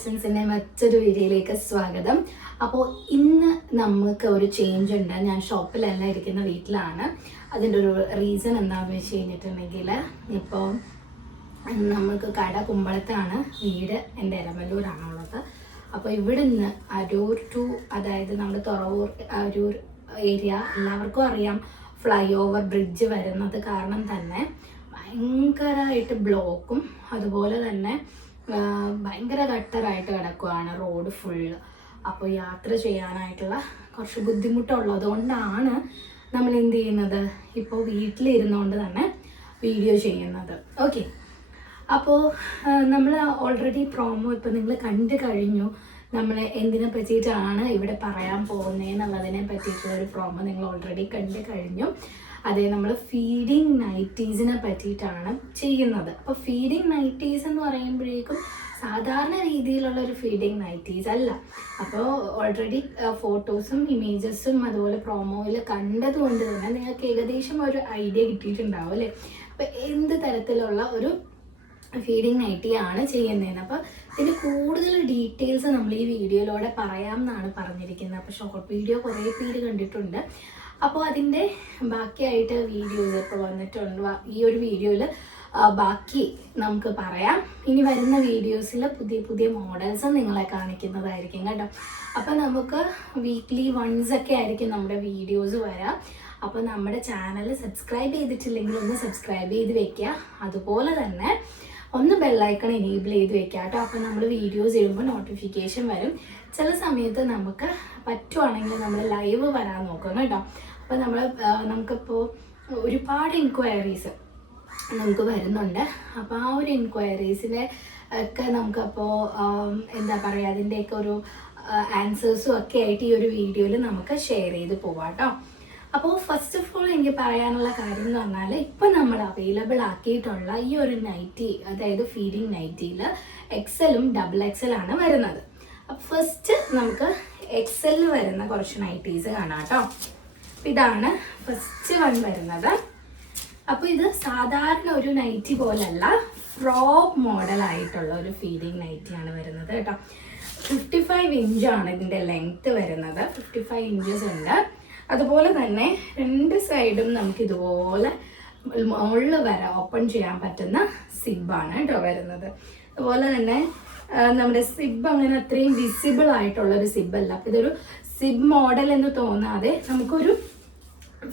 ഫാഷൻസിൻ്റെ മറ്റൊരു വീഡിയോയിലേക്ക് സ്വാഗതം. അപ്പോൾ ഇന്ന് നമുക്ക് ഒരു ചേഞ്ച് ഉണ്ട്. ഞാൻ ഷോപ്പിലല്ല ഇരിക്കുന്ന, വീട്ടിലാണ്. അതിൻ്റെ ഒരു റീസൺ എന്താണെന്ന് വെച്ച് കഴിഞ്ഞിട്ടുണ്ടെങ്കിൽ, ഇപ്പോൾ നമുക്ക് കട കുമ്പളത്താണ്, വീട് എൻ്റെ എരമല്ലൂരാണുള്ളത്. അപ്പോൾ ഇവിടെ നിന്ന് അരൂർ ടു, അതായത് നമ്മുടെ തുറവൂർ അരൂർ ഏരിയ എല്ലാവർക്കും അറിയാം, ഫ്ലൈ ഓവർ ബ്രിഡ്ജ് വരുന്നത് കാരണം തന്നെ ഭയങ്കരമായിട്ട് ബ്ലോക്കും അതുപോലെ തന്നെ ഭയങ്കര ഗട്ടറായിട്ട് കിടക്കുകയാണ് റോഡ് ഫുള്ള്. അപ്പോൾ യാത്ര ചെയ്യാനായിട്ടുള്ള കുറച്ച് ബുദ്ധിമുട്ടുള്ളത് കൊണ്ടാണ് നമ്മൾ എന്ത് ചെയ്യുന്നത്, ഇപ്പോൾ വീട്ടിലിരുന്നുകൊണ്ട് തന്നെ വീഡിയോ ചെയ്യുന്നത്. ഓക്കെ, അപ്പോൾ നമ്മൾ ഓൾറെഡി പ്രോമോ ഇപ്പോൾ നിങ്ങൾ കണ്ടു കഴിഞ്ഞു. നമ്മൾ എന്തിനെ പറ്റിയിട്ടാണ് ഇവിടെ പറയാൻ പോകുന്നതെന്നുള്ളതിനെ പറ്റിയിട്ടുള്ളൊരു പ്രോമോ നിങ്ങൾ ഓൾറെഡി കണ്ടു കഴിഞ്ഞു. അതെ, നമ്മൾ ഫീഡിങ് നൈറ്റീസിനെ പറ്റിയിട്ടാണ് ചെയ്യുന്നത്. അപ്പോൾ ഫീഡിങ് നൈറ്റീസ് എന്ന് പറയുമ്പോഴേക്കും സാധാരണ രീതിയിലുള്ള ഒരു ഫീഡിങ് നൈറ്റീസ് അല്ല. അപ്പോൾ ഓൾറെഡി ഫോട്ടോസും ഇമേജസും അതുപോലെ പ്രോമോയിൽ കണ്ടതുകൊണ്ട് തന്നെ നിങ്ങൾക്ക് ഏകദേശം ഒരു ഐഡിയ കിട്ടിയിട്ടുണ്ടാവും അല്ലേ, അപ്പോൾ എന്ത് തരത്തിലുള്ള ഒരു ഫീഡിങ് നൈറ്റിയാണ് ചെയ്യുന്നതെന്ന്. അപ്പോൾ ഇതിന് കൂടുതൽ ഡീറ്റെയിൽസ് നമ്മൾ ഈ വീഡിയോയിലൂടെ പറയാം എന്നാണ് പറഞ്ഞിരിക്കുന്നത്. അപ്പോൾ ഷോർട്ട് വീഡിയോ കുറേ പേര് കണ്ടിട്ടുണ്ട്. അപ്പോൾ അതിൻ്റെ ബാക്കിയായിട്ട് വീഡിയോസ് ഇപ്പോൾ വന്നിട്ടുണ്ട്. ഈ ഒരു വീഡിയോയിൽ ബാക്കി നമുക്ക് പറയാം. ഇനി വരുന്ന വീഡിയോസിൽ പുതിയ പുതിയ മോഡൽസ് നിങ്ങളെ കാണിക്കുന്നതായിരിക്കും കേട്ടോ. അപ്പോൾ നമുക്ക് വീക്ക്ലി വൺസ് ഒക്കെ ആയിരിക്കും നമ്മുടെ വീഡിയോസ് വരാം. അപ്പോൾ നമ്മുടെ ചാനൽ സബ്സ്ക്രൈബ് ചെയ്തിട്ടില്ലെങ്കിൽ ഒന്ന് സബ്സ്ക്രൈബ് ചെയ്ത് വെക്കുക. അതുപോലെ തന്നെ ഒന്ന് ബെല്ലൈക്കൺ എനേബിൾ ചെയ്ത് വെക്കുക കേട്ടോ. അപ്പോൾ നമ്മൾ വീഡിയോസ് ചെയ്യുമ്പോൾ നോട്ടിഫിക്കേഷൻ വരും. ചില സമയത്ത് നമുക്ക് പറ്റുവാണെങ്കിൽ നമ്മൾ ലൈവ് വരാൻ നോക്കണം കേട്ടോ. അപ്പോൾ നമുക്കിപ്പോൾ ഒരുപാട് എൻക്വയറീസ് നമുക്ക് വരുന്നുണ്ട്. അപ്പോൾ ആ ഒരു എൻക്വയറീസിനെ ഒക്കെ നമുക്കപ്പോൾ എന്താ പറയുക, അതിൻ്റെയൊക്കെ ഒരു ആൻസേഴ്സും ഒക്കെ ആയിട്ട് ഈ ഒരു വീഡിയോയിൽ നമുക്ക് ഷെയർ ചെയ്ത് പോവാം കേട്ടോ. അപ്പോൾ ഫസ്റ്റ് ഓഫ് ഓൾ എനിക്ക് പറയാനുള്ള കാര്യം എന്ന് പറഞ്ഞാൽ, ഇപ്പം നമ്മൾ അവൈലബിൾ ആക്കിയിട്ടുള്ള ഈ ഒരു നൈറ്റി, അതായത് ഫീഡിങ് നൈറ്റിയിൽ എക്സലും ഡബിൾ എക്സലാണ് വരുന്നത്. അപ്പോൾ ഫസ്റ്റ് നമുക്ക് എക്സലിൽ വരുന്ന കുറച്ച് നൈറ്റീസ് കാണാം കേട്ടോ. ഇതാണ് ഫസ്റ്റ് വൺ വരുന്നത്. അപ്പോൾ ഇത് സാധാരണ ഒരു നൈറ്റി പോലല്ല, ഫ്രോക്ക് മോഡലായിട്ടുള്ള ഒരു ഫീഡിങ് നൈറ്റിയാണ് വരുന്നത് കേട്ടോ. 55 ഇഞ്ചാണ് ഇതിൻ്റെ ലെങ്ത്ത് വരുന്നത്. 55 ഇഞ്ചസ് ഉണ്ട്. അതുപോലെ തന്നെ രണ്ട് സൈഡും നമുക്ക് ഇതുപോലെ മുകളിൽ വരെ ഓപ്പൺ ചെയ്യാൻ പറ്റുന്ന സിബാണ് കേട്ടോ വരുന്നത്. അതുപോലെ തന്നെ നമ്മുടെ സിബ് അങ്ങനെ അത്രയും വിസിബിൾ ആയിട്ടുള്ളൊരു സിബല്ല. അപ്പോൾ ഇതൊരു സിബ് മോഡൽ എന്ന് തോന്നാതെ നമുക്കൊരു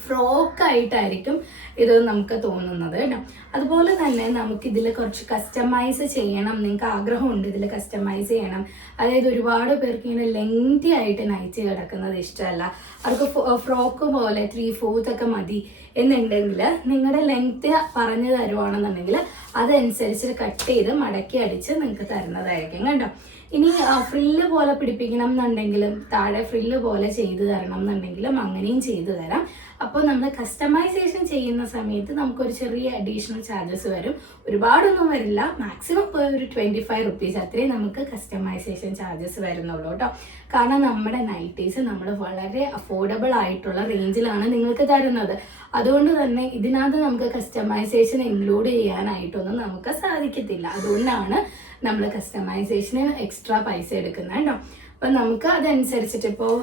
ഫ്രോക്കായിട്ടായിരിക്കും ഇത് നമുക്ക് തോന്നുന്നത് കേട്ടോ. അതുപോലെ തന്നെ നമുക്കിതിൽ കുറച്ച് കസ്റ്റമൈസ് ചെയ്യണം, നിങ്ങൾക്ക് ആഗ്രഹമുണ്ട് ഇതിൽ കസ്റ്റമൈസ് ചെയ്യണം. അതായത് ഒരുപാട് പേർക്ക് ഇങ്ങനെ ലെങ്തി ആയിട്ട് നൈറ്റ് കിടക്കുന്നത് ഇഷ്ടമല്ല, അവർക്ക് ഫ്രോക്ക് പോലെ 3/4 ഒക്കെ മതി എന്നുണ്ടെങ്കിൽ നിങ്ങളുടെ ലെങ്ത് പറഞ്ഞു തരുവാണെന്നുണ്ടെങ്കിൽ അതനുസരിച്ച് കട്ട് ചെയ്ത് മടക്കി അടിച്ച് നിങ്ങൾക്ക് തരുന്നതായിരിക്കും കേട്ടോ. ഇനി ഫ്രില്ല് പോലെ പിടിപ്പിക്കണം എന്നുണ്ടെങ്കിലും താഴെ ഫ്രില്ല് പോലെ ചെയ്തു തരണം എന്നുണ്ടെങ്കിലും അങ്ങനെയും ചെയ്തു തരാം. അപ്പോൾ നമ്മൾ കസ്റ്റമൈസേഷൻ ചെയ്യുന്ന സമയത്ത് നമുക്കൊരു ചെറിയ അഡീഷണൽ ചാർജസ് വരും. ഒരുപാടൊന്നും വരില്ല, മാക്സിമം പോയി ഒരു 25 റുപ്പീസ് അത്രയും നമുക്ക് കസ്റ്റമൈസേഷൻ ചാർജസ് വരുന്നുള്ളൂ കേട്ടോ. കാരണം നമ്മുടെ നൈറ്റീസ് നമ്മൾ വളരെ അഫോർഡബിൾ ആയിട്ടുള്ള റേഞ്ചിലാണ് നിങ്ങൾക്ക് തരുന്നത്. അതുകൊണ്ട് തന്നെ ഇതിനകത്ത് നമുക്ക് കസ്റ്റമൈസേഷൻ ഇൻക്ലൂഡ് ചെയ്യാനായിട്ടൊന്നും നമുക്ക് സാധിക്കത്തില്ല. അതുകൊണ്ടാണ് നമ്മൾ കസ്റ്റമൈസേഷന് എക്സ്ട്രാ പൈസ എടുക്കുന്നത് കേട്ടോ. അപ്പം നമുക്ക് അതനുസരിച്ചിട്ട് ഇപ്പോൾ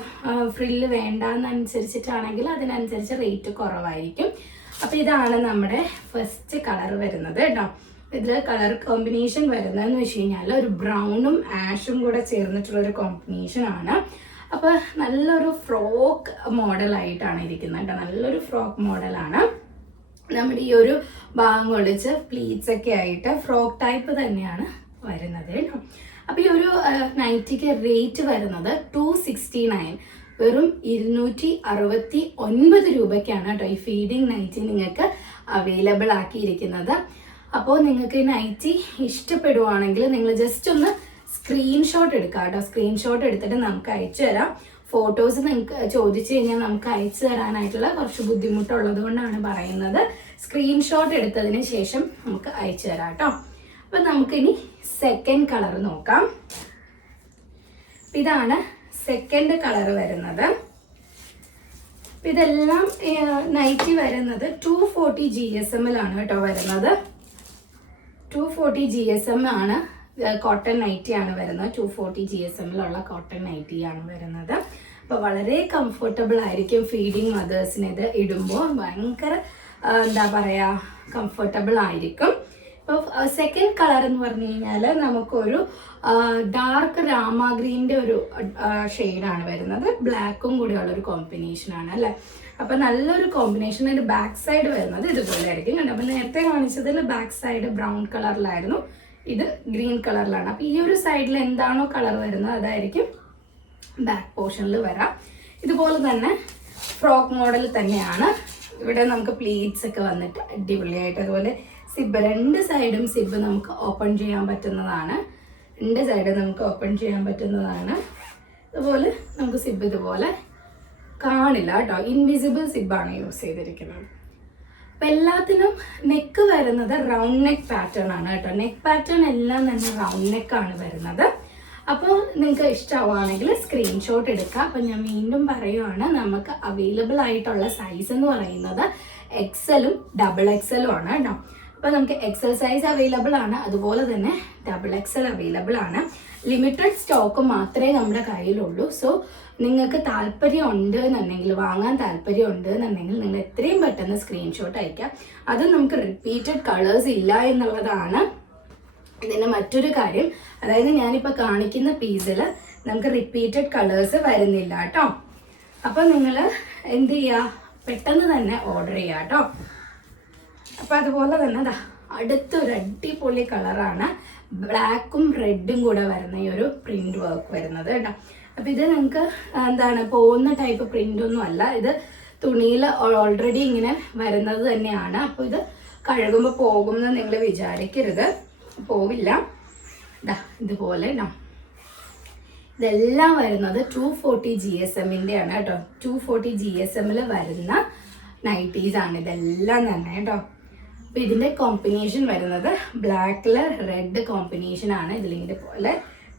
ഫ്രില്ല് വേണ്ടാന്നനുസരിച്ചിട്ടാണെങ്കിൽ അതിനനുസരിച്ച് റേറ്റ് കുറവായിരിക്കും. അപ്പോൾ ഇതാണ് നമ്മുടെ ഫസ്റ്റ് കളർ വരുന്നത് കേട്ടോ. ഇതിൽ കളർ കോമ്പിനേഷൻ വരുന്നതെന്ന് വെച്ച് കഴിഞ്ഞാൽ ഒരു ബ്രൗണും ആഷും കൂടെ ചേർന്നിട്ടുള്ളൊരു കോമ്പിനേഷനാണ്. അപ്പോൾ നല്ലൊരു ഫ്രോക്ക് മോഡലായിട്ടാണ് ഇരിക്കുന്നത് കേട്ടോ. നല്ലൊരു ഫ്രോക്ക് മോഡലാണ്. നമ്മുടെ ഈ ഒരു ഭാഗം കൊള്ളിച്ച് പ്ലീറ്റ്സ് ഒക്കെ ആയിട്ട് ഫ്രോക്ക് ടൈപ്പ് തന്നെയാണ് വരുന്നത് കേട്ടോ. അപ്പോൾ ഈ ഒരു നൈറ്റിക്ക് റേറ്റ് വരുന്നത് 269, വെറും 269 രൂപയ്ക്കാണ് കേട്ടോ ഈ ഫീഡിങ് നൈറ്റി നിങ്ങൾക്ക് അവൈലബിൾ ആക്കിയിരിക്കുന്നത്. അപ്പോൾ നിങ്ങൾക്ക് ഈ നൈറ്റി ഇഷ്ടപ്പെടുവാണെങ്കിൽ നിങ്ങൾ ജസ്റ്റ് ഒന്ന് സ്ക്രീൻഷോട്ട് എടുക്കുക കേട്ടോ. സ്ക്രീൻഷോട്ട് എടുത്തിട്ട് നമുക്ക് അയച്ചു തരാം. ഫോട്ടോസ് നിങ്ങൾക്ക് ചോദിച്ചു കഴിഞ്ഞാൽ നമുക്ക് അയച്ചു തരാനായിട്ടുള്ള കുറച്ച് ബുദ്ധിമുട്ടുള്ളത് കൊണ്ടാണ് പറയുന്നത്. സ്ക്രീൻഷോട്ട് എടുത്തതിന് ശേഷം നമുക്ക് അയച്ചു തരാം കേട്ടോ. അപ്പം നമുക്കിനി സെക്കൻഡ് കളർ നോക്കാം. ഇതാണ് സെക്കൻഡ് കളർ വരുന്നത്. ഇതെല്ലാം നൈറ്റി വരുന്നത് 240 GSM ആണ് കേട്ടോ വരുന്നത്. 240 GSM ആണ് കോട്ടൺ നൈറ്റിയാണ് വരുന്നത്. 240 GSMലുള്ള കോട്ടൺ നൈറ്റിയാണ് വരുന്നത്. അപ്പോൾ വളരെ കംഫർട്ടബിൾ ആയിരിക്കും ഫീഡിങ് മദേഴ്സിന് ഇത് ഇടുമ്പോൾ. ഭയങ്കര എന്താ പറയുക, കംഫർട്ടബിൾ ആയിരിക്കും. ഇപ്പോൾ സെക്കൻഡ് കളർ എന്ന് പറഞ്ഞു കഴിഞ്ഞാൽ നമുക്കൊരു ഡാർക്ക് രാമ ഗ്രീൻ്റെ ഒരു ഷെയ്ഡാണ് വരുന്നത്. ബ്ലാക്കും കൂടിയുള്ളൊരു കോമ്പിനേഷനാണ് അല്ലേ. അപ്പോൾ നല്ലൊരു കോമ്പിനേഷൻ. അതിൻ്റെ ബാക്ക് സൈഡ് വരുന്നത് ഇതുപോലെ ആയിരിക്കും കണ്ടോ. അപ്പോൾ നേരത്തെ കാണിച്ചതിൽ ബാക്ക് സൈഡ് ബ്രൗൺ കളറിലായിരുന്നു, ഇത് ഗ്രീൻ കളറിലാണ്. അപ്പോൾ ഈ ഒരു സൈഡിൽ എന്താണോ കളർ വരുന്നത് അതായിരിക്കും ബാക്ക് പോർഷനിൽ വരാം. ഇതുപോലെ തന്നെ ഫ്രോക്ക് മോഡൽ തന്നെയാണ്. ഇവിടെ നമുക്ക് പ്ലീറ്റ്സ് ഒക്കെ വന്നിട്ട് അടിപൊളിയായിട്ട്, അതുപോലെ സിബ് രണ്ട് സൈഡും സിബ് നമുക്ക് ഓപ്പൺ ചെയ്യാൻ പറ്റുന്നതാണ്. രണ്ട് സൈഡും നമുക്ക് ഓപ്പൺ ചെയ്യാൻ പറ്റുന്നതാണ്. അതുപോലെ നമുക്ക് സിബ് ഇതുപോലെ കാണില്ല കേട്ടോ, ഇൻവിസിബിൾ സിബാണ് യൂസ് ചെയ്തിരിക്കുന്നത്. അപ്പം എല്ലാത്തിനും നെക്ക് വരുന്നത് റൗണ്ട് നെക്ക് പാറ്റേൺ ആണ് കേട്ടോ. നെക്ക് പാറ്റേൺ എല്ലാം തന്നെ റൗണ്ട് നെക്കാണ് വരുന്നത്. അപ്പോൾ നിങ്ങൾക്ക് ഇഷ്ടമാവുകയാണെങ്കിൽ സ്ക്രീൻഷോട്ട് എടുക്കുക. അപ്പം ഞാൻ വീണ്ടും പറയുവാണ്, നമുക്ക് അവൈലബിൾ ആയിട്ടുള്ള സൈസ് എന്ന് പറയുന്നത് XLഉം XXLഉം ആണ് കേട്ടോ. അപ്പോൾ നമുക്ക് XL സൈസ് അവൈലബിൾ ആണ്, അതുപോലെ തന്നെ XXL അവൈലബിൾ ആണ്. ലിമിറ്റഡ് സ്റ്റോക്ക് മാത്രമേ നമ്മുടെ കയ്യിലുള്ളൂ. സോ നിങ്ങൾക്ക് താല്പര്യം ഉണ്ട് എന്നുണ്ടെങ്കിൽ, വാങ്ങാൻ താല്പര്യം ഉണ്ട് എന്നുണ്ടെങ്കിൽ നിങ്ങൾ എത്രയും പെട്ടെന്ന് സ്ക്രീൻഷോട്ട് അയക്കാം. അത് നമുക്ക് റിപ്പീറ്റഡ് കളേഴ്സ് ഇല്ല എന്നുള്ളതാണ് ഇതിൻ്റെ മറ്റൊരു കാര്യം. അതായത് ഞാനിപ്പോൾ കാണിക്കുന്ന പീസിൽ നമുക്ക് റിപ്പീറ്റഡ് കളേഴ്സ് വരുന്നില്ല കേട്ടോ. അപ്പോൾ നിങ്ങൾ എന്ത് ചെയ്യുക, പെട്ടെന്ന് തന്നെ ഓർഡർ ചെയ്യുക കേട്ടോ. അപ്പോൾ അതുപോലെ തന്നെ അടുത്തൊരു അടിപൊളി കളറാണ്, ബ്ലാക്കും റെഡും കൂടെ വരുന്ന ഈ ഒരു പ്രിന്റ് വർക്ക് വരുന്നത് കേട്ടോ. അപ്പോൾ ഇത് നിങ്ങൾക്ക് എന്താണ് പോകുന്ന ടൈപ്പ് പ്രിന്റ് ഒന്നും അല്ല, ഇത് തുണിയിൽ ഓൾറെഡി ഇങ്ങനെ വരുന്നത് തന്നെയാണ്. അപ്പോൾ ഇത് കഴുകുമ്പോൾ പോകുമെന്ന് നിങ്ങൾ വിചാരിക്കരുത്, പോവില്ല. ഇതുപോലെ ഇതെല്ലാം വരുന്നത് 240 GSMൻ്റെ ആണ് കേട്ടോ. 240 GSMൽ വരുന്ന നൈറ്റീസ് ആണ് ഇതെല്ലാം തന്നെ കേട്ടോ. അപ്പോൾ ഇതിൻ്റെ കോമ്പിനേഷൻ വരുന്നത് ബ്ലാക്കിൽ റെഡ് കോമ്പിനേഷൻ ആണ്. ഇതിലിങ്ങനെ പോലെ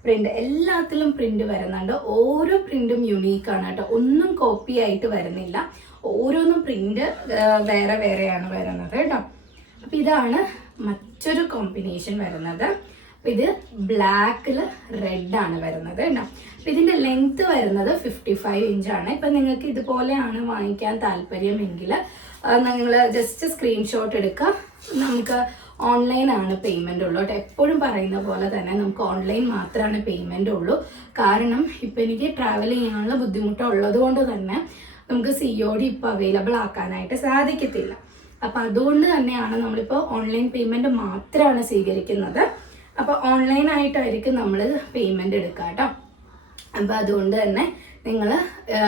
പ്രിന്റ്, എല്ലാത്തിലും പ്രിന്റ് വരുന്നുണ്ട്. ഓരോ പ്രിന്റും യുണീക്കാണ് കേട്ടോ, ഒന്നും കോപ്പി ആയിട്ട് വരുന്നില്ല. ഓരോന്നും പ്രിന്റ് വേറെ വേറെയാണ് വരുന്നത് കേട്ടോ. അപ്പോൾ ഇതാണ് മറ്റൊരു കോമ്പിനേഷൻ വരുന്നത്. അപ്പോൾ ഇത് ബ്ലാക്കിൽ റെഡാണ് വരുന്നത് കേട്ടോ. അപ്പോൾ ഇതിൻ്റെ ലെങ്ത്ത് വരുന്നത് 55 ഇഞ്ചാണ്. ഇപ്പം നിങ്ങൾക്ക് ഇതുപോലെയാണ് വാങ്ങിക്കാൻ താല്പര്യമെങ്കിൽ നിങ്ങൾ ജസ്റ്റ് സ്ക്രീൻഷോട്ട് എടുക്കുക. നമുക്ക് ഓൺലൈനാണ് പേയ്മെൻ്റ് ഉള്ളൂ കേട്ടോ. എപ്പോഴും പറയുന്ന പോലെ തന്നെ നമുക്ക് ഓൺലൈൻ മാത്രമാണ് പേയ്മെൻ്റ് ഉള്ളൂ. കാരണം ഇപ്പം എനിക്ക് ട്രാവൽ ചെയ്യാനുള്ള ബുദ്ധിമുട്ടുള്ളത് കൊണ്ട് തന്നെ നമുക്ക് COD ഇപ്പോൾ അവൈലബിൾ ആക്കാനായിട്ട് സാധിക്കത്തില്ല. അപ്പോൾ അതുകൊണ്ട് തന്നെയാണ് നമ്മളിപ്പോൾ ഓൺലൈൻ പേയ്മെൻറ്റ് മാത്രമാണ് സ്വീകരിക്കുന്നത്. അപ്പോൾ ഓൺലൈനായിട്ടായിരിക്കും നമ്മൾ പേയ്മെൻറ്റ് എടുക്കുക കേട്ടോ. അപ്പോൾ അതുകൊണ്ട് തന്നെ നിങ്ങൾ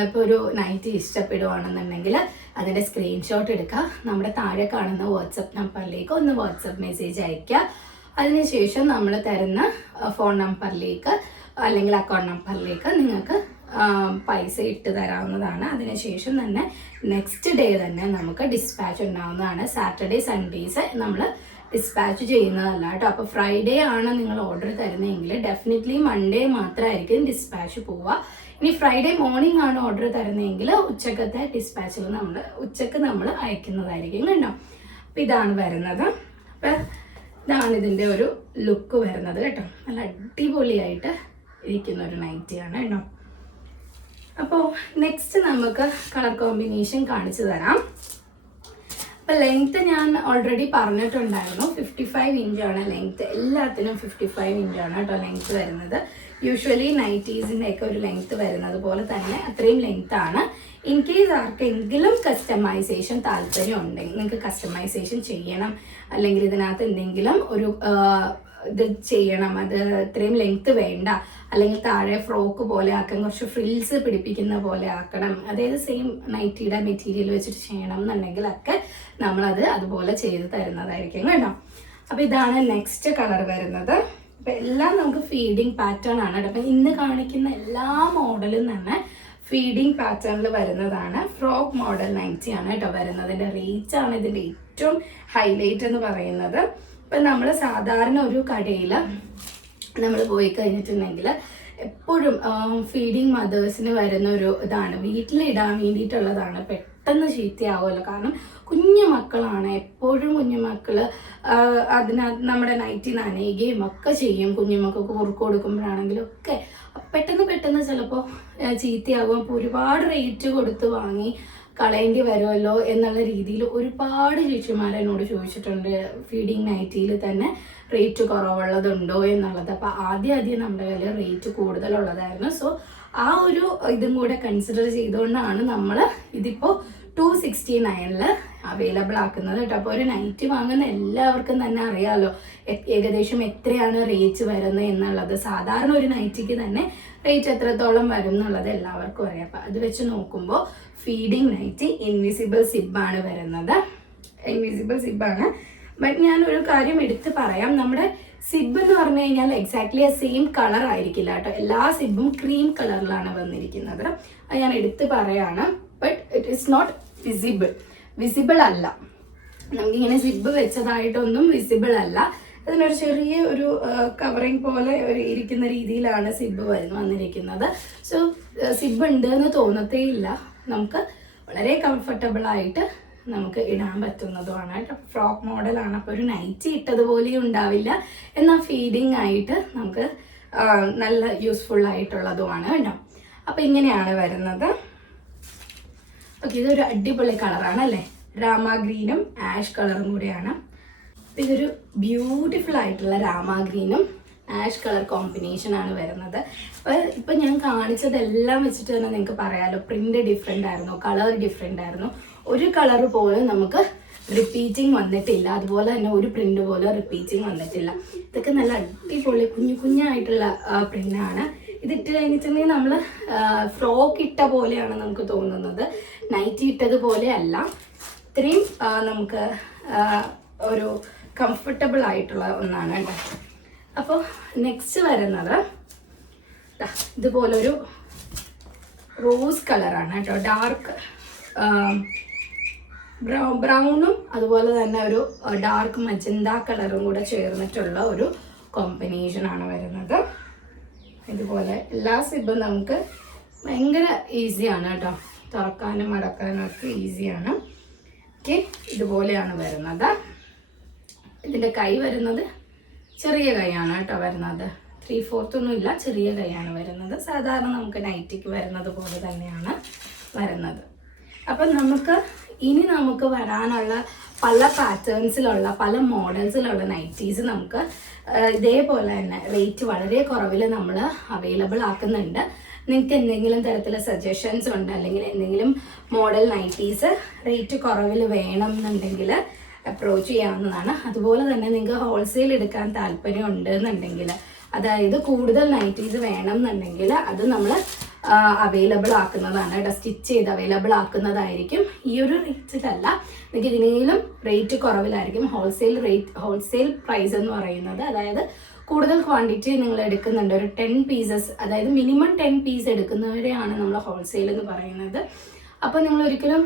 ഇപ്പോൾ ഒരു നൈറ്റ് ഇഷ്ടപ്പെടുകയാണെന്നുണ്ടെങ്കിൽ അതിൻ്റെ സ്ക്രീൻഷോട്ട് എടുക്കുക. നമ്മുടെ താഴെ കാണുന്ന വാട്സപ്പ് നമ്പറിലേക്ക് ഒന്ന് വാട്സപ്പ് മെസ്സേജ് അയയ്ക്കുക. അതിനുശേഷം നമ്മൾ തരുന്ന ഫോൺ നമ്പറിലേക്ക് അല്ലെങ്കിൽ അക്കൗണ്ട് നമ്പറിലേക്ക് നിങ്ങൾക്ക് പൈസ ഇട്ട് തരാവുന്നതാണ്. അതിനുശേഷം തന്നെ നെക്സ്റ്റ് ഡേ തന്നെ നമുക്ക് ഡിസ്പാച്ച് ഉണ്ടാവുന്നതാണ്. സാറ്റർഡേ സൺഡേസ് നമ്മൾ ഡിസ്പാച്ച് ചെയ്യുന്നതല്ല കേട്ടോ. അപ്പോൾ ഫ്രൈഡേ ആണ് നിങ്ങൾ ഓർഡർ തരുന്നതെങ്കിൽ ഡെഫിനറ്റ്ലി മൺഡേ മാത്രമായിരിക്കും ഡിസ്പാച്ച് പോവുക. ഇനി ഫ്രൈഡേ മോർണിംഗ് ആണ് ഓർഡർ തരുന്നതെങ്കിൽ ഉച്ചക്കത്തെ ഡിസ്പാച്ചിൽ ഉച്ചക്ക് നമ്മൾ അയക്കുന്നതായിരിക്കും കേട്ടോ. അപ്പം ഇതാണ് വരുന്നത്. അപ്പം ഇതാണ് ഇതിൻ്റെ ഒരു ലുക്ക് വരുന്നത് കേട്ടോ. നല്ല അടിപൊളിയായിട്ട് ഇരിക്കുന്ന ഒരു നൈറ്റിയാണ് കേട്ടോ. അപ്പോൾ നെക്സ്റ്റ് നമുക്ക് കളർ കോമ്പിനേഷൻ കാണിച്ചു തരാം. അപ്പോൾ ലെങ്ത്ത് ഞാൻ ഓൾറെഡി പറഞ്ഞിട്ടുണ്ടായിരുന്നു, 55 ഇഞ്ചാണ് ലെങ്ത്ത്. എല്ലാത്തിനും 55 ഇഞ്ചാണ് കേട്ടോ ലെങ്ത്ത് വരുന്നത്. യൂഷ്വലി നൈറ്റീസിൻ്റെ ഒക്കെ ഒരു ലെങ്ത്ത് വരുന്നത് പോലെ തന്നെ അത്രയും ലെങ്ത്താണ്. ഇൻ കേസ് ആർക്കെങ്കിലും കസ്റ്റമൈസേഷൻ താല്പര്യം ഉണ്ടെങ്കിൽ നിങ്ങൾക്ക് കസ്റ്റമൈസേഷൻ ചെയ്യണം, അല്ലെങ്കിൽ ഇതിനകത്ത് എന്തെങ്കിലും ഒരു ഇത് ചെയ്യണം, അത് ഇത്രയും ലെങ്ത്ത് വേണ്ട, അല്ലെങ്കിൽ താഴെ ഫ്രോക്ക് പോലെ ആക്കാൻ കുറച്ച് ഫ്രിൽസ് പിടിപ്പിക്കുന്ന പോലെ ആക്കണം, അതായത് സെയിം നൈറ്റിയുടെ മെറ്റീരിയൽ വെച്ചിട്ട് ചെയ്യണം എന്നുണ്ടെങ്കിലൊക്കെ നമ്മളത് അതുപോലെ ചെയ്ത് തരുന്നതായിരിക്കും കേട്ടോ. അപ്പോൾ ഇതാണ് നെക്സ്റ്റ് കളർ വരുന്നത്. അപ്പോൾ എല്ലാം നമുക്ക് ഫീഡിങ് പാറ്റേൺ ആണ് കേട്ടോ. അപ്പം ഇന്ന് കാണിക്കുന്ന എല്ലാ മോഡലും തന്നെ ഫീഡിങ് പാറ്റേണിൽ വരുന്നതാണ്. ഫ്രോക്ക് മോഡൽ നൈറ്റിയാണ് കേട്ടോ വരുന്നത്. ഇതിൻ്റെ റീച്ചാണ് ഇതിൻ്റെ ഏറ്റവും ഹൈലൈറ്റ് എന്ന് പറയുന്നത്. ഇപ്പം നമ്മൾ സാധാരണ ഒരു കടയിൽ നമ്മൾ പോയി കഴിഞ്ഞിട്ടുണ്ടെങ്കിൽ എപ്പോഴും ഫീഡിങ് മദേഴ്സിന് വരുന്ന ഒരു ഇതാണ്, വീട്ടിലിടാൻ വേണ്ടിയിട്ടുള്ളതാണ്. പെട്ടെന്ന് ചീത്തയാവുമല്ലോ. കാരണം കുഞ്ഞു മക്കളാണ്, എപ്പോഴും കുഞ്ഞുമക്കൾ അതിനകത്ത് നമ്മുടെ നൈറ്റി നനയുകയും ഒക്കെ ചെയ്യും. കുഞ്ഞുമക്കൾക്ക് കുറുക്ക് കൊടുക്കുമ്പോഴാണെങ്കിലും ഒക്കെ പെട്ടെന്ന് ചിലപ്പോൾ ചീത്തയാകും. അപ്പോൾ ഒരുപാട് റേറ്റ് കൊടുത്ത് വാങ്ങി കളയേണ്ടി വരുമല്ലോ എന്നുള്ള രീതിയിൽ ഒരുപാട് ചേച്ചിമാർ എന്നോട് ചോദിച്ചിട്ടുണ്ട്, ഫീഡിങ് നൈറ്റിയിൽ തന്നെ റേറ്റ് കുറവുള്ളതുണ്ടോ എന്നുള്ളത്. അപ്പോൾ ആദ്യം നമ്മുടെ കയ്യിൽ റേറ്റ് കൂടുതലുള്ളതായിരുന്നു. സോ ആ ഒരു ഇതും കൂടെ കൺസിഡർ ചെയ്തുകൊണ്ടാണ് നമ്മൾ ഇതിപ്പോൾ 269 അവൈലബിൾ ആക്കുന്നത് കേട്ടോ. അപ്പോൾ ഒരു നൈറ്റി വാങ്ങുന്ന എല്ലാവർക്കും തന്നെ അറിയാമല്ലോ ഏകദേശം എത്രയാണ് റേറ്റ് വരുന്നത് എന്നുള്ളത്. സാധാരണ ഒരു നൈറ്റിക്ക് തന്നെ റേറ്റ് എത്രത്തോളം വരും എന്നുള്ളത് എല്ലാവർക്കും അറിയാം. അപ്പം അത് വെച്ച് നോക്കുമ്പോൾ ഫീഡിങ് നൈറ്റി ഇൻവിസിബിൾ സിബാണ് വരുന്നത്. ഇൻവിസിബിൾ സിബാണ്. ബട്ട് ഞാൻ ഒരു കാര്യം എടുത്ത് പറയാം, നമ്മുടെ സിബ് എന്ന് പറഞ്ഞു കഴിഞ്ഞാൽ എക്സാക്ട്ലി ആ സെയിം കളർ ആയിരിക്കില്ല കേട്ടോ. എല്ലാ സിബും ക്രീം കളറിലാണ് വന്നിരിക്കുന്നത്. അത് ഞാൻ എടുത്ത് പറയാണ്. But it is not visible അല്ല. നമുക്കിങ്ങനെ സിബ് വെച്ചതായിട്ടൊന്നും വിസിബിൾ അല്ല. അതിനൊരു ചെറിയ ഒരു കവറിങ് പോലെ ഒരു ഇരിക്കുന്ന രീതിയിലാണ് സിബ് വന്നിരിക്കുന്നത്. സോ സിബ് ഉണ്ട് എന്ന് തോന്നത്തേ ഇല്ല. നമുക്ക് വളരെ കംഫർട്ടബിൾ ആയിട്ട് നമുക്ക് ഇടാൻ പറ്റുന്നതുമാണ് കേട്ടോ. ഫ്രോക്ക് മോഡലാണ്. അപ്പോൾ ഒരു നൈറ്റി ഇട്ടതുപോലെയും ഉണ്ടാവില്ല, എന്നാൽ ഫീഡിങ് ആയിട്ട് നമുക്ക് നല്ല യൂസ്ഫുൾ ആയിട്ടുള്ളതുമാണ് കേട്ടോ. അപ്പോൾ ഇങ്ങനെയാണ് വരുന്നത്. ഓക്കെ, ഇതൊരു അടിപൊളി കളറാണ് അല്ലേ, രാമ ഗ്രീനും ആഷ് കളറും കൂടിയാണ്. ഇതൊരു ബ്യൂട്ടിഫുൾ ആയിട്ടുള്ള രാമ ഗ്രീനും ആഷ് കളർ കോമ്പിനേഷൻ ആണ് വരുന്നത്. ഇപ്പം ഞാൻ കാണിച്ചതെല്ലാം വെച്ചിട്ട് തന്നെ നിങ്ങൾക്ക് പറയാമല്ലോ, പ്രിന്റ് ഡിഫറെൻ്റ് ആയിരുന്നു, കളർ ഡിഫറെൻ്റ് ആയിരുന്നു. ഒരു കളർ പോലും നമുക്ക് റിപ്പീറ്റിംഗ് വന്നിട്ടില്ല. അതുപോലെ തന്നെ ഒരു പ്രിന്റ് പോലും റിപ്പീറ്റിംഗ് വന്നിട്ടില്ല. ഇതൊക്കെ നല്ല അടിപൊളി കുഞ്ഞായിട്ടുള്ള പ്രിന്റാണ്. ഇതിട്ട് കഴിഞ്ഞിട്ടുണ്ടെങ്കിൽ നമ്മൾ ഫ്രോക്ക് ഇട്ട പോലെയാണ് നമുക്ക് തോന്നുന്നത്, നൈറ്റി ഇട്ടതുപോലെ അല്ല. ഇത്രയും നമുക്ക് ഒരു കംഫർട്ടബിൾ ആയിട്ടുള്ള ഒന്നാണ് കേട്ടോ. അപ്പോൾ നെക്സ്റ്റ് വരുന്നത് ഇതുപോലൊരു റോസ് കളറാണ് കേട്ടോ. ഡാർക്ക് ബ്രൗണും അതുപോലെ തന്നെ ഒരു ഡാർക്ക് മജന്ത കളറും കൂടെ ചേർന്നിട്ടുള്ള ഒരു കോമ്പിനേഷനാണ് വരുന്നത്. ഇതുപോലെ എല്ലാ സിബും നമുക്ക് ഭയങ്കര ഈസിയാണ് കേട്ടോ, തുറക്കാനും അടക്കാനും ഒക്കെ ഈസിയാണ്. ഓക്കെ, ഇതുപോലെയാണ് വരുന്നത്. ഇതിൻ്റെ കൈ വരുന്നത് ചെറിയ കൈയാണ് കേട്ടോ വരുന്നത്. 3/4 ഒന്നും ഇല്ല, ചെറിയ കൈയാണ് വരുന്നത്. സാധാരണ നമുക്ക് നൈറ്റിക്ക് വരുന്നത് പോലെ തന്നെയാണ് വരുന്നത്. അപ്പം നമുക്ക് വരാനുള്ള പല പാറ്റേൺസിലുള്ള പല മോഡൽസിലുള്ള നൈറ്റീസ് നമുക്ക് ഇതേപോലെ തന്നെ റേറ്റ് വളരെ കുറവിൽ നമ്മൾ അവൈലബിൾ ആക്കുന്നുണ്ട്. നിങ്ങൾക്ക് എന്തെങ്കിലും തരത്തിലുള്ള സജഷൻസ് ഉണ്ട്, അല്ലെങ്കിൽ എന്തെങ്കിലും മോഡൽ നൈറ്റീസ് റേറ്റ് കുറവിൽ വേണം എന്നുണ്ടെങ്കിൽ അപ്രോച്ച് ചെയ്യാവുന്നതാണ്. അതുപോലെ തന്നെ നിങ്ങൾക്ക് ഹോൾസെയിൽ എടുക്കാൻ താല്പര്യം ഉണ്ട് എന്നുണ്ടെങ്കിൽ, അതായത് കൂടുതൽ നൈറ്റീസ് വേണം എന്നുണ്ടെങ്കിൽ അത് നമ്മൾ അവൈലബിൾ ആക്കുന്നതാണ് കേട്ടോ. സ്റ്റിച്ച് ചെയ്ത് അവൈലബിൾ ആക്കുന്നതായിരിക്കും. ഈ ഒരു റേറ്റിലല്ല, നിങ്ങൾക്ക് ഇതിനേലും റേറ്റ് കുറവിലായിരിക്കും. ഹോൾസെയിൽ പ്രൈസ് എന്ന് പറയുന്നത്, അതായത് കൂടുതൽ ക്വാണ്ടിറ്റി നിങ്ങൾ എടുക്കുന്നുണ്ട്, ഒരു 10 പീസസ്, അതായത് മിനിമം 10 പീസ് എടുക്കുന്നവരെയാണ് നമ്മൾ ഹോൾസെയിൽ എന്ന് പറയുന്നത്. അപ്പോൾ നിങ്ങൾ ഒരിക്കലും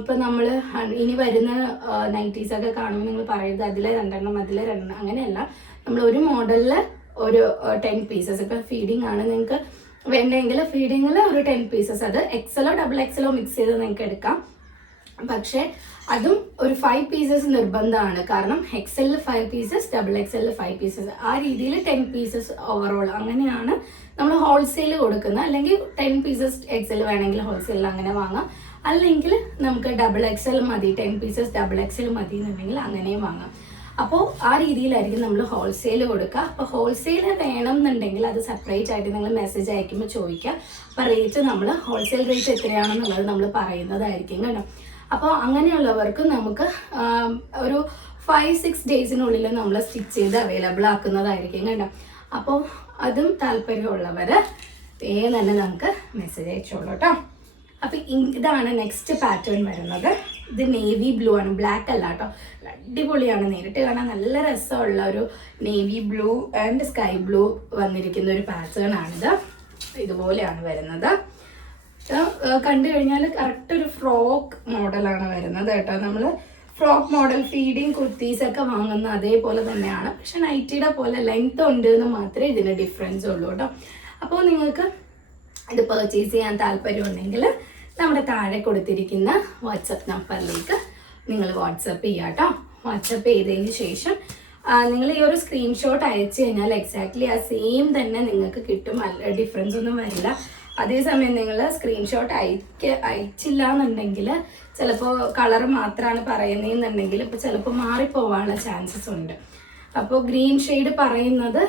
ഇപ്പം നമ്മൾ ഇനി വരുന്ന നൈറ്റീസൊക്കെ കാണുമ്പോൾ നിങ്ങൾ പറയുന്നത് അതിലെ 2 അങ്ങനെയല്ല. നമ്മൾ ഒരു മോഡലിൽ ഒരു 10 പീസസ്, ഇപ്പം ഫീഡിങ് ആണ് നിങ്ങൾക്ക് വേണ്ടെങ്കിൽ ഫീഡിങ്ങിൽ ഒരു 10 പീസസ്, അത് XL XXL മിക്സ് ചെയ്ത് നിങ്ങൾക്ക് എടുക്കാം. പക്ഷേ അതും ഒരു 5 പീസസ് നിർബന്ധമാണ്. കാരണം XL 5 പീസസ്, XXL 5 പീസസ്, ആ രീതിയിൽ 10 പീസസ് ഓവറോൾ അങ്ങനെയാണ് നമ്മൾ ഹോൾസെയിൽ കൊടുക്കുന്നത്. അല്ലെങ്കിൽ 10 പീസസ് XL വേണമെങ്കിൽ ഹോൾസെയിൽ അങ്ങനെ വാങ്ങാം. അല്ലെങ്കിൽ നമുക്ക് XXL മതി, 10 പീസസ് XXL മതി എന്നുണ്ടെങ്കിൽ അങ്ങനെയും വാങ്ങാം. അപ്പോൾ ആ രീതിയിലായിരിക്കും നമ്മൾ ഹോൾസെയിൽ കൊടുക്കുക. അപ്പോൾ ഹോൾസെയിൽ വേണം എന്നുണ്ടെങ്കിൽ അത് സെപ്പറേറ്റ് ആയിട്ട് നിങ്ങൾ മെസ്സേജ് അയക്കുമ്പോൾ ചോദിക്കുക. അപ്പോൾ റേറ്റ് നമ്മൾ ഹോൾസെയിൽ റേറ്റ് എത്രയാണെന്നുള്ളത് നമ്മൾ പറയുന്നതായിരിക്കും കേട്ടോ. അപ്പോൾ അങ്ങനെയുള്ളവർക്ക് നമുക്ക് ഒരു 5-6 ഡേയ്സിനുള്ളിൽ നമ്മൾ സ്റ്റിച്ച് ചെയ്ത് അവൈലബിൾ ആക്കുന്നതായിരിക്കും കേട്ടോ. അപ്പോൾ അതും താല്പര്യമുള്ളവർ വേഗം തന്നെ നമുക്ക് മെസ്സേജ് അയച്ചോളൂ കേട്ടോ. അപ്പോൾ ഇതാണ് നെക്സ്റ്റ് പാറ്റേൺ വരുന്നത്. ഇത് നേവി ബ്ലൂ ആണ്, ബ്ലാക്ക് അല്ല കേട്ടോ. അടിപൊളിയാണ്, നേരിട്ട് കാണാൻ നല്ല രസമുള്ള ഒരു navy blue and sky blue വന്നിരിക്കുന്ന ഒരു പാറ്റേൺ ആണിത്. ഇതുപോലെയാണ് വരുന്നത്. കണ്ടു കഴിഞ്ഞാൽ കറക്റ്റ് ഒരു ഫ്രോക്ക് മോഡലാണ് വരുന്നത് കേട്ടോ. നമ്മൾ ഫ്രോക്ക് മോഡൽ ഫീഡിങ് കുർത്തീസൊക്കെ വാങ്ങുന്ന അതേപോലെ തന്നെയാണ്. പക്ഷെ നൈറ്റിയുടെ പോലെ ലെങ്ത് ഉണ്ട് എന്ന് മാത്രമേ ഇതിന് ഡിഫറൻസ് ഉള്ളൂ കേട്ടോ. അപ്പോൾ നിങ്ങൾക്ക് ഇത് പർച്ചേസ് ചെയ്യാൻ താല്പര്യമുണ്ടെങ്കിൽ നമ്മുടെ താഴെ കൊടുത്തിരിക്കുന്ന വാട്സപ്പ് നമ്പറിലേക്ക് നിങ്ങൾ വാട്സപ്പ് ചെയ്യുക കേട്ടോ. വാട്സപ്പ് ചെയ്തതിന് ശേഷം നിങ്ങൾ ഈ ഒരു സ്ക്രീൻഷോട്ട് അയച്ചു കഴിഞ്ഞാൽ എക്സാക്ട്ലി ആ സെയിം തന്നെ നിങ്ങൾക്ക് കിട്ടും. ഡിഫറൻസ് ഒന്നും വരില്ല. അതേസമയം നിങ്ങൾ സ്ക്രീൻഷോട്ട് അയച്ചില്ല എന്നുണ്ടെങ്കിൽ ചിലപ്പോൾ കളർ മാത്രമാണ് പറയുന്നതെന്നുണ്ടെങ്കിൽ ഇപ്പോൾ ചിലപ്പോൾ മാറിപ്പോവാനുള്ള ചാൻസസ് ഉണ്ട്. അപ്പോൾ ഗ്രീൻ ഷെയ്ഡ് പറയുന്നത്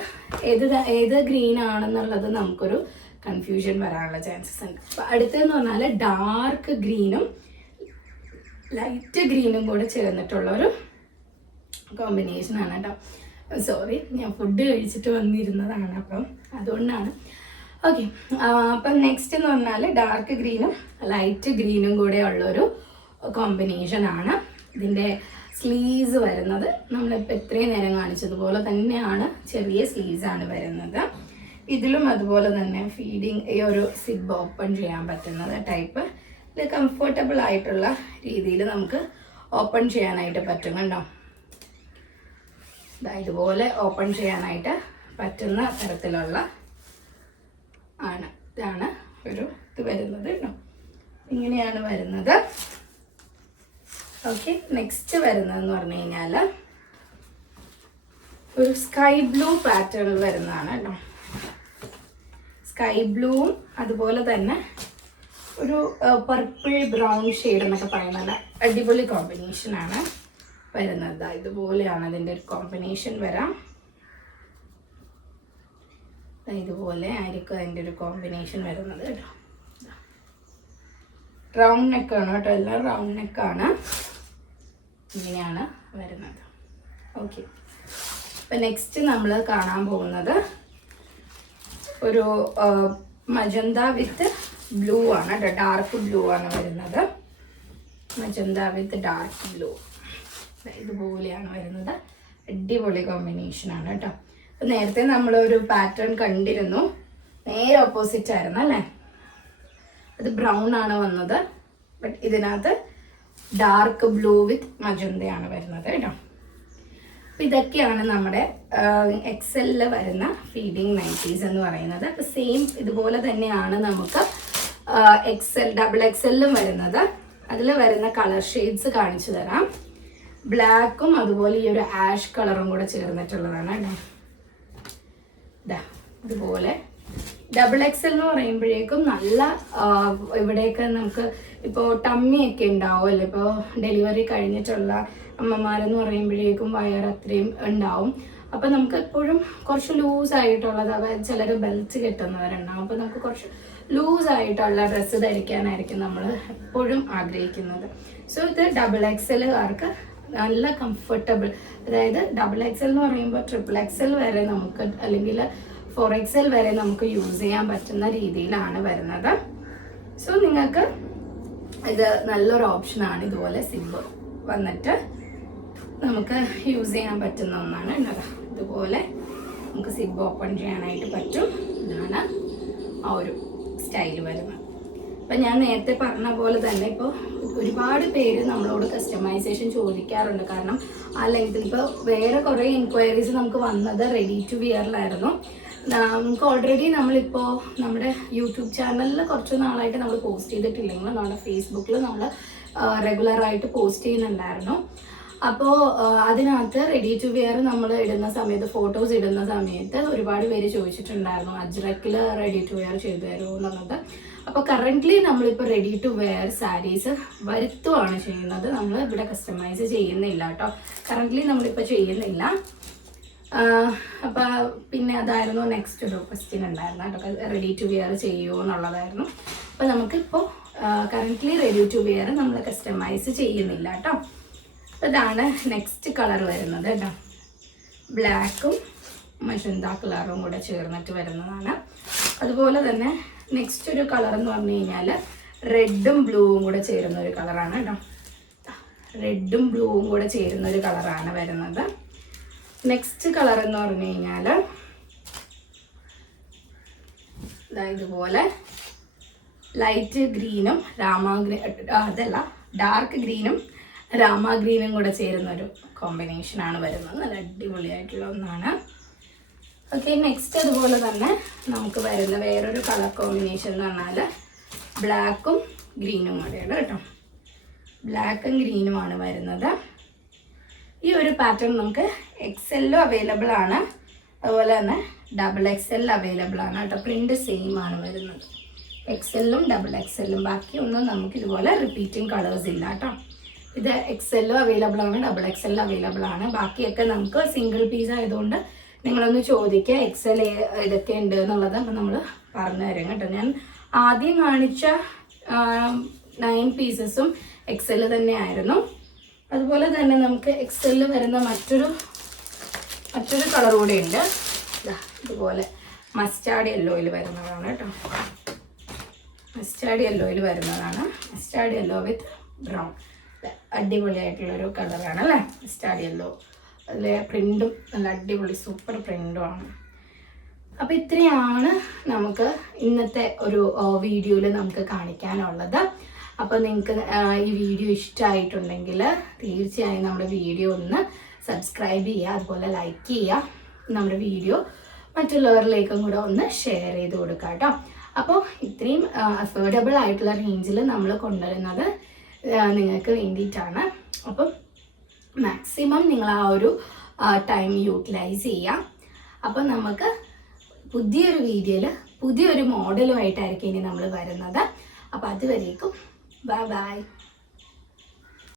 ഏത് ഗ്രീൻ ആണെന്നുള്ളത് നമുക്കൊരു കൺഫ്യൂഷൻ വരാനുള്ള ചാൻസസ് ഉണ്ട്. അപ്പോൾ അടുത്തതെന്ന് പറഞ്ഞാൽ ഡാർക്ക് ഗ്രീനും ലൈറ്റ് ഗ്രീനും കൂടെ ചേർന്നിട്ടുള്ളൊരു കോമ്പിനേഷനാണ് കേട്ടോ. സോറി, ഞാൻ ഫുഡ് കഴിച്ചിട്ട് വന്നിരുന്നതാണ്, അപ്പം അതുകൊണ്ടാണ്. ഓക്കെ, അപ്പം നെക്സ്റ്റ് എന്ന് പറഞ്ഞാൽ ഡാർക്ക് ഗ്രീനും ലൈറ്റ് ഗ്രീനും കൂടെ ഉള്ളൊരു കോമ്പിനേഷനാണ്. ഇതിൻ്റെ സ്ലീവ്സ് വരുന്നത് നമ്മളിപ്പോൾ എത്രയും നേരം കാണിച്ചതുപോലെ തന്നെയാണ്, ചെറിയ സ്ലീവ്സാണ് വരുന്നത്. ഇതിലും അതുപോലെ തന്നെ ഫീഡിങ് ഈ ഒരു സിബ് ഓപ്പൺ ചെയ്യാൻ പറ്റുന്നത് ടൈപ്പ്, ഇത് കംഫർട്ടബിൾ ആയിട്ടുള്ള രീതിയിൽ നമുക്ക് ഓപ്പൺ ചെയ്യാനായിട്ട് പറ്റും കണ്ടോ. ഇതുപോലെ ഓപ്പൺ ചെയ്യാനായിട്ട് പറ്റുന്ന തരത്തിലുള്ള ഇതാണ് ഒരു ഇത് വരുന്നത് കേട്ടോ. ഇങ്ങനെയാണ് വരുന്നത്. ഓക്കെ, നെക്സ്റ്റ് വരുന്നതെന്ന് പറഞ്ഞു കഴിഞ്ഞാൽ ഒരു സ്കൈ ബ്ലൂ പാറ്റേണിൽ വരുന്നതാണ് കേട്ടോ. സ്കൈ ബ്ലൂവും അതുപോലെ തന്നെ ഒരു പർപ്പിൾ ബ്രൗൺ ഷെയ്ഡ് എന്നൊക്കെ പറയുന്ന നല്ല അടിപൊളി കോമ്പിനേഷനാണ് വരുന്നത്. ഇതുപോലെയാണ് അതിൻ്റെ ഒരു കോമ്പിനേഷൻ വരാം. ഇതുപോലെ ആയിരിക്കും അതിൻ്റെ ഒരു കോമ്പിനേഷൻ വരുന്നത് കേട്ടോ. റൗണ്ട് നെക്കാണ് കേട്ടോ, എല്ലാം റൗണ്ട് നെക്കാണ്. ഇങ്ങനെയാണ് വരുന്നത്. ഓക്കെ, അപ്പം നെക്സ്റ്റ് നമ്മൾ കാണാൻ പോകുന്നത് ഒരു മജന്ത വിത്ത് ബ്ലൂ ആണ് കേട്ടോ. ഡാർക്ക് ബ്ലൂ ആണ് വരുന്നത്. മജന്ത വിത്ത് ഡാർക്ക് ബ്ലൂ ഇതുപോലെയാണ് വരുന്നത്. അടിപൊളി കോമ്പിനേഷനാണ് കേട്ടോ. അപ്പം നേരത്തെ നമ്മളൊരു പാറ്റേൺ കണ്ടിരുന്നു, നേരെ ഓപ്പോസിറ്റ് ആയിരുന്നു അല്ലേ. അത് ബ്രൗൺ ആണ് വന്നത്, ബട്ട് ഇതിനകത്ത് ഡാർക്ക് ബ്ലൂ വിത്ത് മജന്തയാണ് വരുന്നത് കേട്ടോ. അപ്പം ഇതൊക്കെയാണ് നമ്മുടെ എക്സലിൽ വരുന്ന ഫീഡിങ് നൈറ്റീസ് എന്ന് പറയുന്നത്. അപ്പം സെയിം ഇതുപോലെ തന്നെയാണ് നമുക്ക് ഡബിൾ എക്സലിലും വരുന്നത്. അതിൽ വരുന്ന കളർ ഷെയ്ഡ്സ് കാണിച്ചു തരാം. ബ്ലാക്കും അതുപോലെ ഈ ഒരു ആഷ് കളറും കൂടെ ചേർന്നിട്ടുള്ളതാണ് കേട്ടോ. ഇതുപോലെ ഡബിൾ എക്സൽ എന്ന് പറയുമ്പോഴേക്കും നല്ല ഇവിടെയൊക്കെ നമുക്ക് ഇപ്പോൾ ടമ്മിയൊക്കെ ഉണ്ടാവും, ഇപ്പോൾ ഡെലിവറി കഴിഞ്ഞിട്ടുള്ള അമ്മമാരെന്ന് പറയുമ്പോഴേക്കും വയർ അത്രയും ഉണ്ടാവും. അപ്പം നമുക്ക് എപ്പോഴും കുറച്ച് ലൂസായിട്ടുള്ളത്, അതായത് ചിലർ ബെൽറ്റ് കെട്ടുന്നവരുണ്ടാവും. അപ്പോൾ നമുക്ക് കുറച്ച് ലൂസായിട്ടുള്ള ഡ്രസ്സ് ധരിക്കാനായിരിക്കും നമ്മൾ എപ്പോഴും ആഗ്രഹിക്കുന്നത്. സോ ഇത് ഡബിൾ എക്സലുകാർക്ക് നല്ല കംഫർട്ടബിൾ, അതായത് ഡബിൾ എക്സൽ എന്ന് പറയുമ്പോൾ ട്രിപ്പിൾ എക്സൽ വരെ നമുക്ക്, അല്ലെങ്കിൽ 4XL വരെ നമുക്ക് യൂസ് ചെയ്യാൻ പറ്റുന്ന രീതിയിലാണ് വരുന്നത്. സോ നിങ്ങൾക്ക് ഇത് നല്ലൊരു ഓപ്ഷനാണ്. ഇതുപോലെ സിബ് വന്നിട്ട് നമുക്ക് യൂസ് ചെയ്യാൻ പറ്റുന്ന ഒന്നാണ്. ഇതുപോലെ നമുക്ക് സിബ് ഓപ്പൺ ചെയ്യാനായിട്ട് പറ്റും. ഇതാണ് ആ ഒരു സ്റ്റൈൽ വരുന്നത്. അപ്പം ഞാൻ നേരത്തെ പറഞ്ഞ പോലെ തന്നെ ഇപ്പോൾ ഒരുപാട് പേര് നമ്മളോട് കസ്റ്റമൈസേഷൻ ചോദിക്കാറുണ്ട്. കാരണം ആ ലെങ്ത്തിൽ ഇപ്പോൾ വേറെ കുറേ എൻക്വയറീസ് നമുക്ക് വന്നത് റെഡി ടു വിയറിലായിരുന്നു. നമുക്ക് ഓൾറെഡി നമ്മളിപ്പോൾ നമ്മുടെ യൂട്യൂബ് ചാനലിൽ കുറച്ച് നാളായിട്ട് നമ്മൾ പോസ്റ്റ് ചെയ്തിട്ടില്ലെങ്കിൽ നമ്മുടെ ഫേസ്ബുക്കിൽ നമ്മൾ റെഗുലറായിട്ട് പോസ്റ്റ് ചെയ്യുന്നുണ്ടായിരുന്നു. അപ്പോൾ അതിനകത്ത് റെഡി ടു വെയർ നമ്മൾ ഇടുന്ന സമയത്ത്, ഫോട്ടോസ് ഇടുന്ന സമയത്ത് ഒരുപാട് പേര് ചോദിച്ചിട്ടുണ്ടായിരുന്നു അജ്രക്കിൽ റെഡി ടു വെയർ ചെയ്തു തരുമോ എന്നുള്ളത്. അപ്പോൾ കറൻ്റ്ലി നമ്മളിപ്പോൾ റെഡി ടു വെയർ സാരീസ് വരുത്തുകയാണ് ചെയ്യുന്നത്. നമ്മൾ ഇവിടെ കസ്റ്റമൈസ് ചെയ്യുന്നില്ല കേട്ടോ. കറൻ്റ്ലി നമ്മളിപ്പോൾ ചെയ്യുന്നില്ല. അപ്പോൾ പിന്നെ അതായിരുന്നു നെക്സ്റ്റ് ഒരു ക്വസ്റ്റ്യൻ ഉണ്ടായിരുന്നു കേട്ടോ, റെഡി ടു വെയർ ചെയ്യുമോ എന്നുള്ളതായിരുന്നു. അപ്പോൾ നമുക്കിപ്പോൾ കറൻ്റ്ലി റെഡി ടു വെയർ നമ്മൾ കസ്റ്റമൈസ് ചെയ്യുന്നില്ല കേട്ടോ. അപ്പോൾ ഇതാണ് നെക്സ്റ്റ് കളർ വരുന്നത് കേട്ടോ. ബ്ലാക്കും മജന്ത കളറും കൂടെ ചേർന്നിട്ട് വരുന്നതാണ്. അതുപോലെ തന്നെ നെക്സ്റ്റ് ഒരു കളർ എന്ന് പറഞ്ഞു കഴിഞ്ഞാൽ റെഡും ബ്ലൂവും കൂടെ ചേരുന്ന ഒരു കളറാണ് കേട്ടോ. റെഡും ബ്ലൂവും കൂടെ ചേരുന്ന ഒരു കളറാണ് വരുന്നത്. നെക്സ്റ്റ് കളർ എന്ന് പറഞ്ഞു കഴിഞ്ഞാൽ ഇതുപോലെ ലൈറ്റ് ഗ്രീനും ഡാർക്ക് ഗ്രീനും രാമ ഗ്രീനും കൂടെ ചേരുന്ന ഒരു കോമ്പിനേഷനാണ് വരുന്നത്. നല്ല അടിപൊളിയായിട്ടുള്ള ഒന്നാണ്. ഓക്കെ, നെക്സ്റ്റ് അതുപോലെ തന്നെ നമുക്ക് വരുന്ന വേറൊരു കളർ കോമ്പിനേഷൻ എന്ന് പറഞ്ഞാൽ ബ്ലാക്കും ഗ്രീനും കൂടെയാണ് കേട്ടോ. ബ്ലാക്കും ഗ്രീനുമാണ് വരുന്നത്. ഈ ഒരു പാറ്റേൺ നമുക്ക് XL അവൈലബിൾ ആണ്, അതുപോലെ തന്നെ XXL അവൈലബിൾ ആണ് കേട്ടോ. പ്രിന്റ് സെയിം ആണ് വരുന്നത്, XL-ഉം XXL-ഉം. ബാക്കിയൊന്നും നമുക്ക് ഇതുപോലെ റിപ്പീറ്റിംഗ് കളേഴ്സ് ഇല്ല കേട്ടോ. ഇത് XL അവൈലബിൾ ആണ്, XXL അവൈലബിൾ ആണ്. ബാക്കിയൊക്കെ നമുക്ക് സിംഗിൾ പീസ് ആയതുകൊണ്ട് നിങ്ങളൊന്ന് ചോദിക്കുക XL ഇതൊക്കെ ഉണ്ട് എന്നുള്ളത്. അപ്പം നമ്മൾ പറഞ്ഞു തരാം കേട്ടോ. ഞാൻ ആദ്യം കാണിച്ച 9 പീസസും XL തന്നെ ആയിരുന്നു. അതുപോലെ തന്നെ നമുക്ക് XL വരുന്ന മറ്റൊരു കളർ കൂടെ ഉണ്ട്. ഇതുപോലെ മസ്റ്റാർഡ് യെല്ലോയിൽ വരുന്നതാണ് കേട്ടോ. മസ്റ്റാർഡ് യെല്ലോയിൽ വരുന്നതാണ്. Mustard yellow with brown. അടിപൊളിയായിട്ടുള്ളൊരു കളറാണ് അല്ലേ മസ്റ്റാർഡ് യെല്ലോ. അതിലെ പ്രിൻറ്റും നല്ല അടിപൊളി സൂപ്പർ പ്രിൻറ്റുമാണ്. അപ്പോൾ ഇത്രയാണ് നമുക്ക് ഇന്നത്തെ ഒരു വീഡിയോയിൽ നമുക്ക് കാണിക്കാനുള്ളത്. അപ്പോൾ നിങ്ങൾക്ക് ഈ വീഡിയോ ഇഷ്ടമായിട്ടുണ്ടെങ്കിൽ തീർച്ചയായും നമ്മുടെ വീഡിയോ ഒന്ന് സബ്സ്ക്രൈബ് ചെയ്യുക, അതുപോലെ ലൈക്ക് ചെയ്യുക. നമ്മുടെ വീഡിയോ മറ്റുള്ളവരിലേക്കും കൂടെ ഒന്ന് ഷെയർ ചെയ്ത് കൊടുക്കുക കേട്ടോ. അപ്പോൾ ഇത്രയും അഫോർഡബിൾ ആയിട്ടുള്ള റേഞ്ചിൽ നമ്മൾ കൊണ്ടുവരുന്നത് നിങ്ങൾക്ക് വേണ്ടിയിട്ടാണ്. അപ്പം മാക്സിമം നിങ്ങൾ ആ ഒരു ടൈം യൂട്ടിലൈസ് ചെയ്യാം. അപ്പം നമുക്ക് പുതിയൊരു വീഡിയോയിൽ പുതിയൊരു മോഡലുമായിട്ടായിരിക്കും ഇനി നമ്മൾ വരുന്നത്. അപ്പോൾ അതുവരേക്കും ബൈ ബൈ.